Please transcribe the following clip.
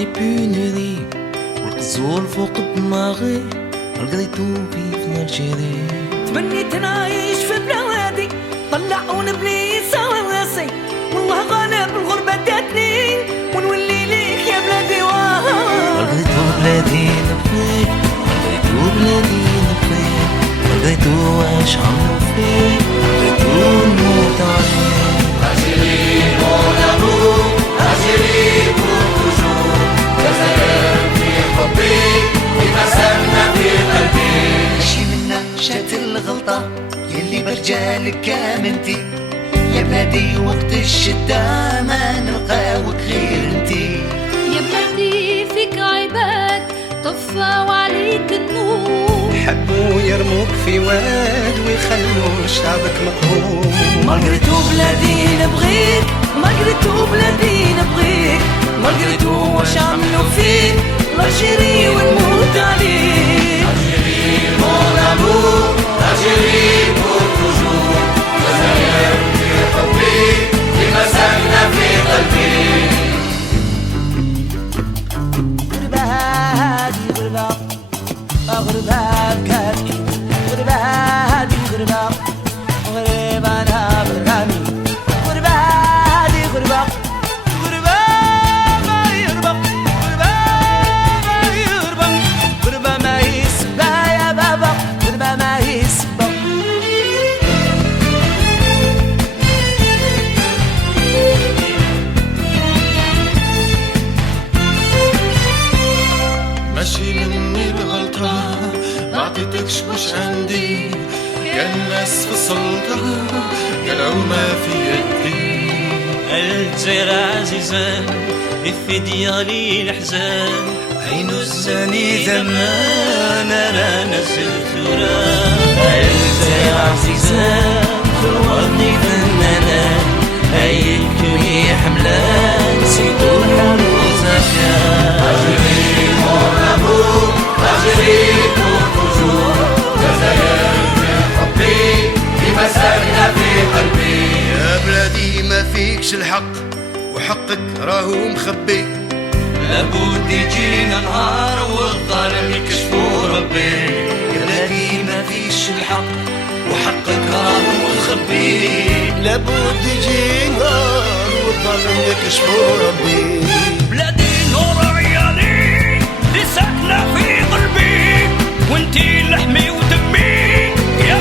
n'est plus nourri والقزول فوق دماغي لقيتو في الجيري. تمنيت نعيش في بلادي طلعون بلي سواسي والله غالب الغربة داتني ونولي ليك يا بلادي لقيتو بلادي نبغيك لقيتو بلادي نبغيك لقيتو واش عملو فيك لقيتو نموت عليك. Algérie mon amour Algérie pour toujours جزائر في حبي بمسامنا في قلبي. ماشي منا جات الغلطة يلي برجالك امنتي يا بلادي وقت الشدة ما نلقاوك غير انتي. يا بلادي فيك عباد طفاو عليك النور حبوا يرموك في واد ويخلوا شعبك مقهور. مالغريتو بلادي نبغيك مالغريتو بلادي نبغيك مالغريتو واش عملو فيك الجيري ونموت عليك. Algérie mon amour Algérie pour toujours جزائر في حبي بمسامنا في قلبي. غربة هادي غربة غربة بكاتي غربة هادي غربة غريب أنا برامي غربة هادي غربة غربة ما يربى غربة ما يربى غربة ما يسبى يا بابا غربة ما يسبى. ماشي مني الغلطة ما عطيتكش مش عندي كان الناس في السلطة قالوا ما في يدي. الجزيرة عزيزة في ديالي الحزان عينو الزاني زمان راه نزل ثوران. الجزيرة عزيزة في الوطن فنانة هاي الكوني حملان نسيتو الحروس أفيان. Algérie mon amour Algérie pour toujours جزائر في حبي بمسامنا في قلبي. يا بلادي ما فيكش الحق وحقك راهو مخبي. لابد يجينا نهار والظالم يكشفو ربي. يا بلادي ما فيش الحق وحقك راهو مخبي. لابد يجي نهار والظلم يكشفوا ربي. بلادي نور عيالي اللي ساكنة في قلبي وانتي لحمي ودمي يا